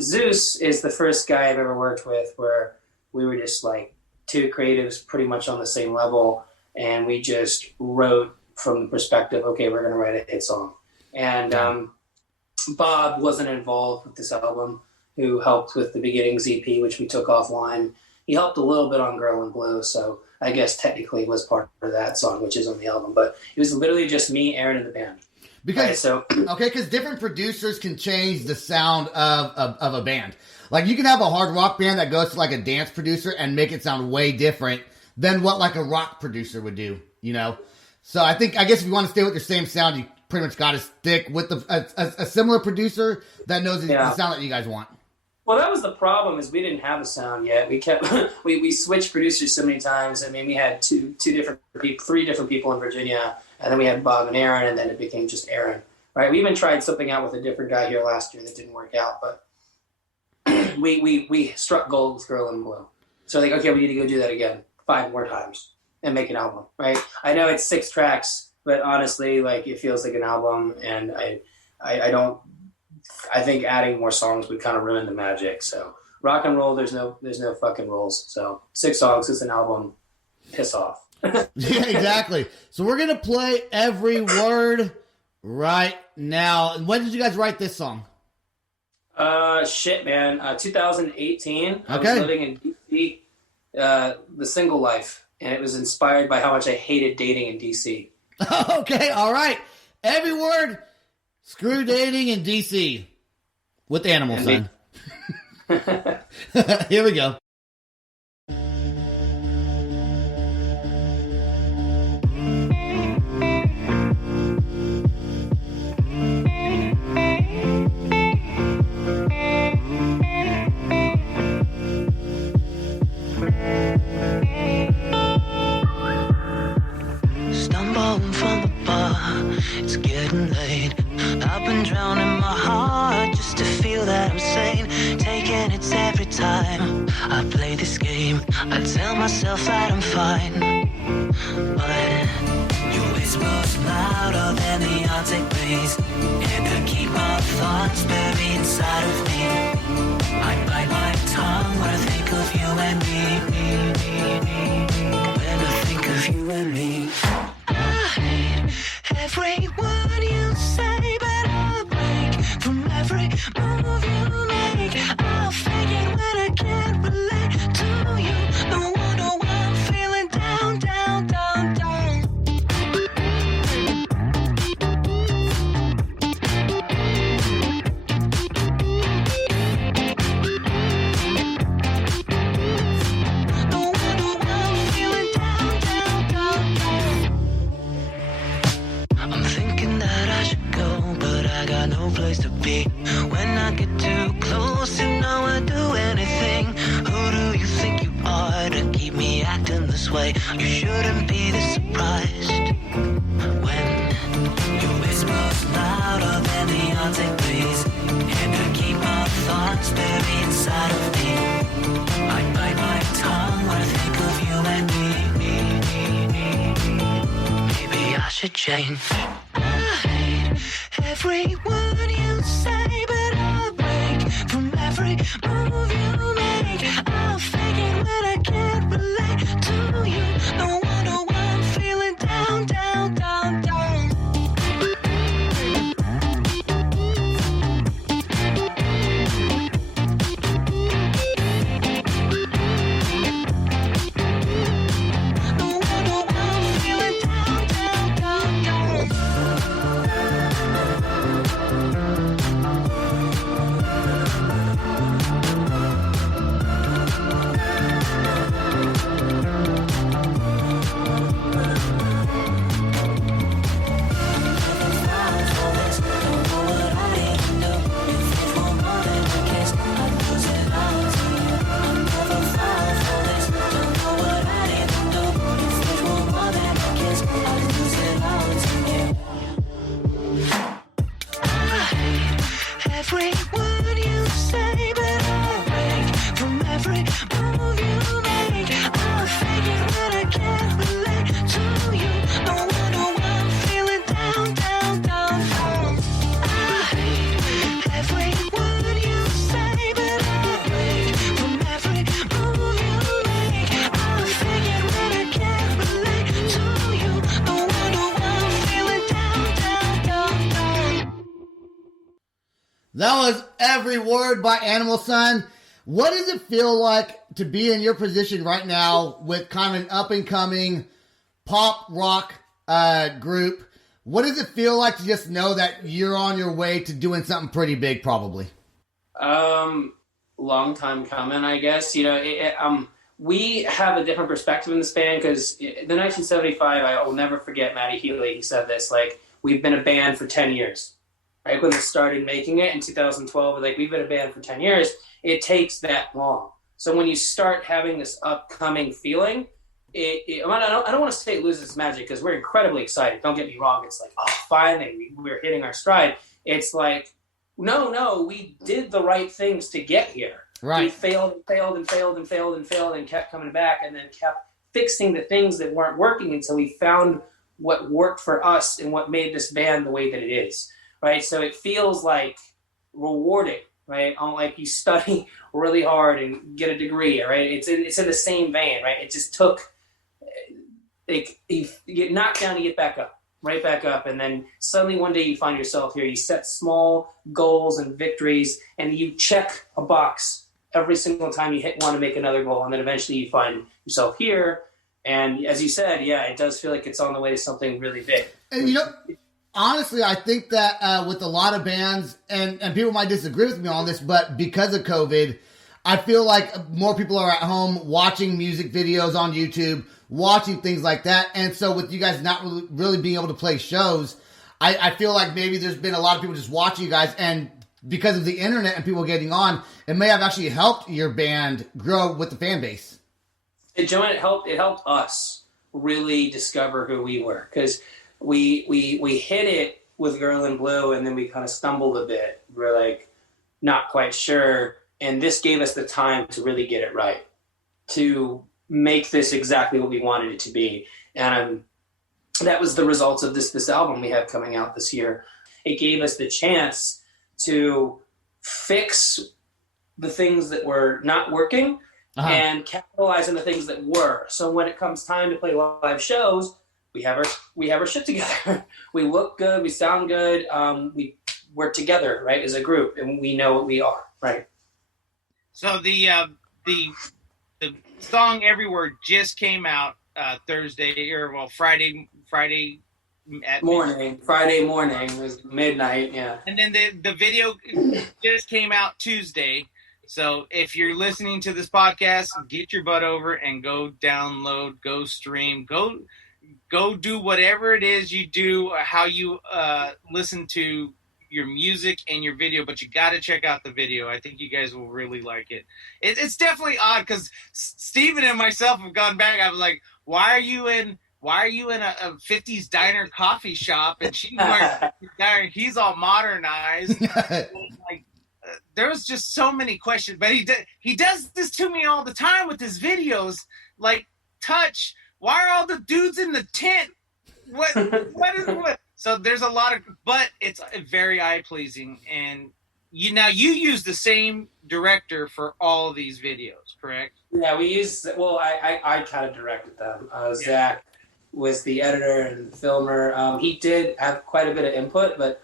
Zeus is the first guy I've ever worked with where we were just like two creatives pretty much on the same level, and we just wrote from the perspective, okay, we're going to write a hit song. And Bob wasn't involved with this album, who helped with the Beginnings EP, which we took offline. He helped a little bit on Girl in Blue, so I guess technically was part of that song, which is on the album. But it was literally just me, Aaron, and the band. Because because different producers can change the sound of a band. Like you can have a hard rock band that goes to like a dance producer and make it sound way different than what like a rock producer would do, you know? So I guess if you want to stay with your same sound, you pretty much got to stick with a similar producer that knows the sound that you guys want. Well, that was the problem, is we didn't have a sound yet. We kept we switched producers so many times. I mean, we had three different people in Virginia, and then we had Bob and Aaron, and then it became just Aaron. Right? We even tried something out with a different guy here last year that didn't work out, but we struck gold with Girl in Blue. So like, okay, we need to go do that again 5 more times and make an album. Right? I know it's 6 tracks, but honestly, like it feels like an album, and I think adding more songs would kind of ruin the magic. So rock and roll, there's no fucking rules. So 6 songs is an album. Piss off. Yeah, exactly. So we're gonna play Every Word right now. And when did you guys write this song? Shit, man. 2018. Okay. I was living in DC, the single life, and it was inspired by how much I hated dating in DC. Okay, all right. Every Word. Screw dating in DC with animals, son. Here we go. Stumbling from the bar, it's getting late. I've been drowning my heart just to feel that I'm sane. Taking it every time I play this game. I tell myself that I'm fine, but your whisper's louder than the Arctic breeze, and I keep my thoughts buried inside of me. I bite my tongue when I think of you and me. When I think of you and me, I hate every word you say, but I'll break from every move you make. I'll fake it when I can't relate to you. No wonder why I'm feeling down, down, down, down. No wonder why I'm feeling down, down, down, down. I'm thinking that I should go, but I got no place to be. When I get too close, you know I'd do anything. Who do you think you are to keep me acting this way? You shouldn't be this surprised when your whisper's louder than the Arctic breeze, and I keep my thoughts buried inside of me. I bite my tongue when I think of you and me. Maybe I should change. I hate every word you say, but I'll break from every move you make. I'll fake it when I can't relate to you. No wonder why I'm feeling down, down, down, down. No wonder why I'm feeling down, down, down, down. That was every word by Animal Sun. What does it feel like to be in your position right now with kind of an up-and-coming pop rock group? What does it feel like to just know that you're on your way to doing something pretty big, probably? Long time coming, I guess. We have a different perspective in this band because the 1975, I will never forget Matty Healy. He said this, like, we've been a band for 10 years. Right? When they started making it in 2012, like, we've been a band for 10 years. It takes that long. So when you start having this upcoming feeling, I don't want to say it loses its magic because we're incredibly excited. Don't get me wrong. It's like, oh, finally, we're hitting our stride. It's like, no, we did the right things to get here. Right. We failed and kept coming back and then kept fixing the things that weren't working until we found what worked for us and what made this band the way that it is. Right. So it feels like rewarding, right? Like you study really hard and get a degree, right? It's in the same vein, right? It just took, you get knocked down, you get back up. Right back up, and then suddenly one day you find yourself here. You set small goals and victories, and you check a box every single time you hit one to make another goal, and then eventually you find yourself here. And as you said, yeah, it does feel like it's on the way to something really big. And honestly, I think that with a lot of bands, and people might disagree with me on this, but because of COVID, I feel like more people are at home watching music videos on YouTube, watching things like that. And so with you guys not really being able to play shows, I feel like maybe there's been a lot of people just watching you guys. And because of the internet and people getting on, it may have actually helped your band grow with the fan base. Joanne, it helped us really discover who we were. Because we hit it with Girl in Blue, and then we kind of stumbled a bit. We're like, not quite sure. And this gave us the time to really get it right, to make this exactly what we wanted it to be. And that was the results of this album we have coming out this year. It gave us the chance to fix the things that were not working and capitalize on the things that were. So when it comes time to play live shows, we have our shit together. We look good, we sound good, we work together, right, as a group, and we know what we are, right? So the song "Everywhere" just came out Friday at Friday morning. It was midnight, yeah. And then the video just came out Tuesday. So if you're listening to this podcast, get your butt over and go download, go stream, go do whatever it is you do, how you listen to your music and your video, but you got to check out the video. I think you guys will really like it. It's definitely odd because Steven and myself have gone back. I was like, why are you in a 50s diner coffee shop? And she's wearing 50s diner. He's all modernized. Like, there was just so many questions, but he does this to me all the time with his videos. Like, Touch, why are all the dudes in the tent? What? So there's a lot of, but it's very eye-pleasing. And you use the same director for all these videos, correct? Yeah, I kind of directed them. Zach was the editor and filmer. He did have quite a bit of input, but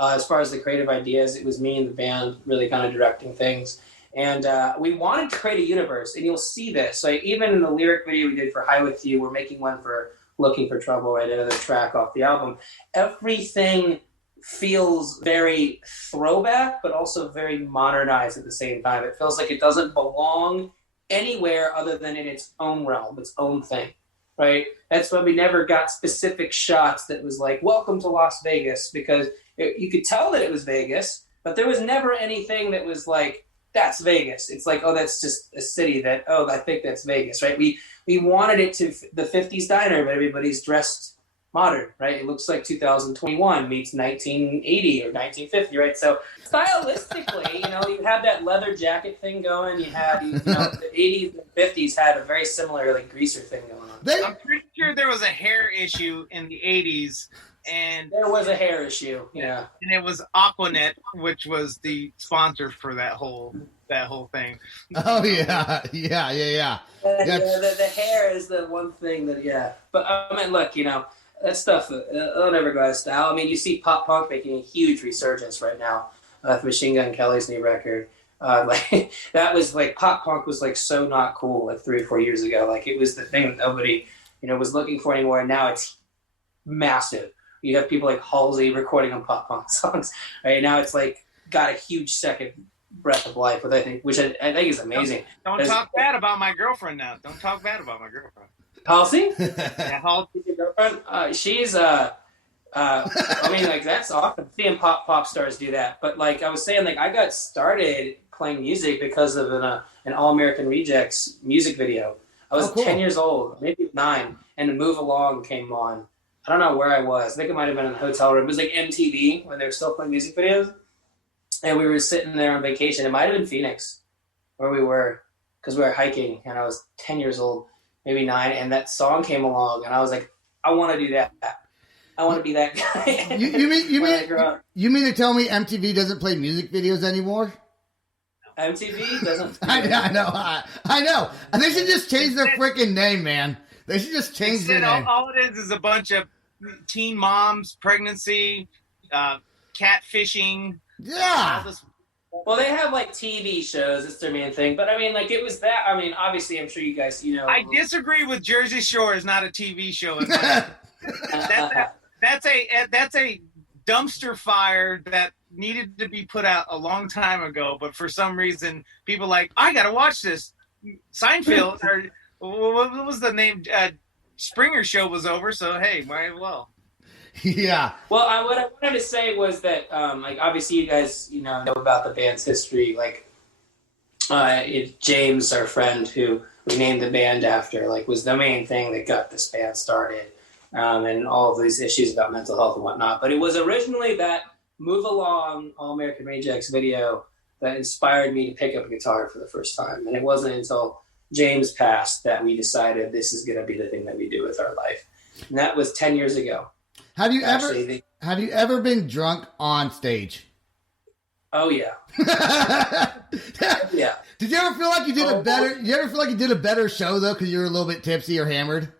as far as the creative ideas, it was me and the band really kind of directing things. And we wanted to create a universe, and you'll see this. Like, even in the lyric video we did for High With You, we're making one for Looking for Trouble, right? Another track off the album. Everything feels very throwback, but also very modernized at the same time. It feels like it doesn't belong anywhere other than in its own realm, its own thing, right? That's why we never got specific shots that was like, welcome to Las Vegas, because you could tell that it was Vegas, but there was never anything that was like, that's Vegas. It's like, oh, that's just a city that, oh, I think that's Vegas, right? We wanted it to the 50s diner, but everybody's dressed modern, right? It looks like 2021 meets 1980 or 1950, right? So stylistically, you have that leather jacket thing going. You had, the 80s and 50s had a very similar, like, greaser thing going on. I'm pretty sure there was a hair issue in the 80s. And there was a hair issue, yeah. And it was Aquanet, which was the sponsor for that whole thing. Oh yeah. The hair is the one thing that, yeah. But I mean, look, that stuff, it'll never go out of style. I mean, you see pop punk making a huge resurgence right now. Machine Gun Kelly's new record. Like that was like pop punk was like so not cool like 3 or 4 years ago. Like it was the thing that nobody was looking for anymore. And now it's massive. You have people like Halsey recording on pop punk songs. Right now, it's like got a huge second breath of life, which I think is amazing. Don't talk bad about my girlfriend now. Don't talk bad about my girlfriend. Halsey? Yeah, Halsey, your girlfriend? She's I mean, like that's awesome seeing pop stars do that. But like I was saying, like I got started playing music because of an All American Rejects music video. I was 10 years old, maybe 9, and Move Along came on. I don't know where I was. I think it might have been in a hotel room. It was like MTV when they were still playing music videos. And we were sitting there on vacation. It might have been Phoenix where we were because we were hiking, and I was 10 years old, maybe 9, and that song came along, and I was like, I want to do that. I want to be that guy. You mean to tell me MTV doesn't play music videos anymore? MTV doesn't. I know. And they should just change their freaking name, man. They should just change their name. All it is a bunch of teen moms, pregnancy, catfishing. Yeah. Well, they have like TV shows. It's their main thing. But I mean, like it was that. I mean, obviously, I'm sure you guys, I disagree with Jersey Shore is not a TV show. That's a dumpster fire that needed to be put out a long time ago. But for some reason, people like, I got to watch this. Seinfeld or what was the name? Springer show was over. So, hey, might as well. Yeah. Well, what I wanted to say was that, like, obviously, you guys, know about the band's history. Like, James, our friend, who we named the band after, like, was the main thing that got this band started, and all of these issues about mental health and whatnot. But it was originally that Move Along All American Rejects video that inspired me to pick up a guitar for the first time. And it wasn't until James passed that we decided this is going to be the thing that we do with our life. And that was 10 years ago. Have you ever been drunk on stage? Oh yeah. Yeah. Did you ever feel like you did a better? You ever feel like you did a better show though because you were a little bit tipsy or hammered?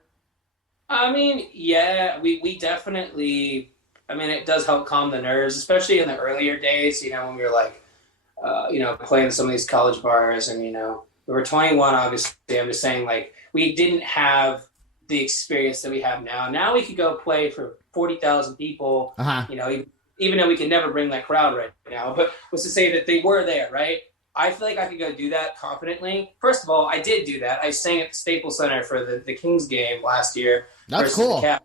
I mean, yeah, we definitely. I mean, it does help calm the nerves, especially in the earlier days. When we were like, playing some of these college bars, and we were 21. Obviously, I'm just saying, like, we didn't have the experience that we have now. Now we could go play for 40,000 people. Even though we can never bring that crowd right now, but was to say that they were there, right? I feel like I could go do that confidently. First of all, I did do that. I sang at the Staples Center for the Kings game last year. That's cool. The Cavs.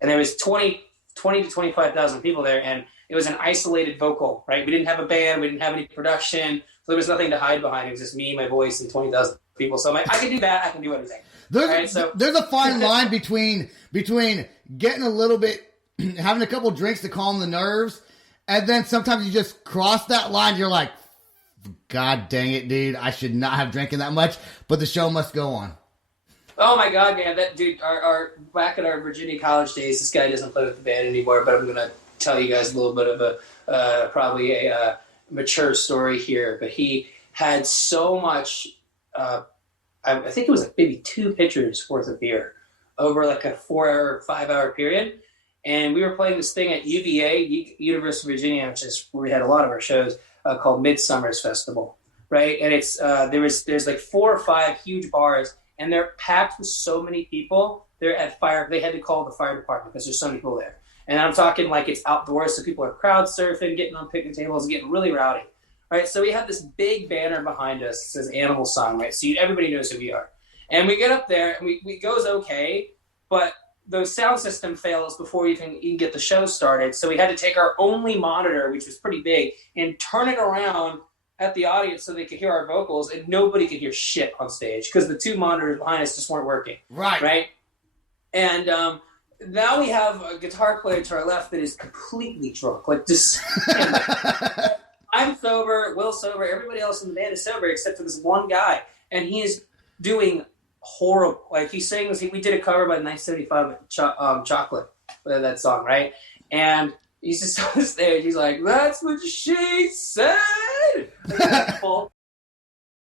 And there was 20 to 25,000 people there, and it was an isolated vocal, right? We didn't have a band. We didn't have any production. So there was nothing to hide behind. It was just me, my voice, and 20,000 people. So I'm like, I can do that. I can do anything. There's a fine line between getting a little bit, having a couple drinks to calm the nerves, and then sometimes you just cross that line. You're like, God dang it, dude! I should not have drinking that much, but the show must go on. Oh my God, man! That dude, our back at our Virginia college days, this guy doesn't play with the band anymore. But I'm gonna tell you guys a little bit of a probably a mature story here. But he had so much. I think it was like maybe 2 pitchers worth of beer over like a 4-hour, 5-hour period. And we were playing this thing at UVA, University of Virginia, which is where we had a lot of our shows, called Midsummer's Festival, right? And it's there's like 4 or 5 huge bars, and they're packed with so many people. They're at fire. They had to call the fire department because there's so many people there. And I'm talking like it's outdoors, so people are crowd surfing, getting on picnic tables, getting really rowdy. Right, so we have this big banner behind us that says Animal Song, right? So everybody knows who we are. And we get up there, and we goes okay, but the sound system fails before we even get the show started. So we had to take our only monitor, which was pretty big, and turn it around at the audience so they could hear our vocals, and nobody could hear shit on stage because the 2 monitors behind us just weren't working. Right. And now we have a guitar player to our left that is completely drunk, like just... I'm sober, Will's sober, everybody else in the band is sober except for this one guy. And he is doing horrible. Like he sings, we did a cover by 1975 Chocolate, that song, right? And he's just on the stage, he's like, that's what she said! Like, full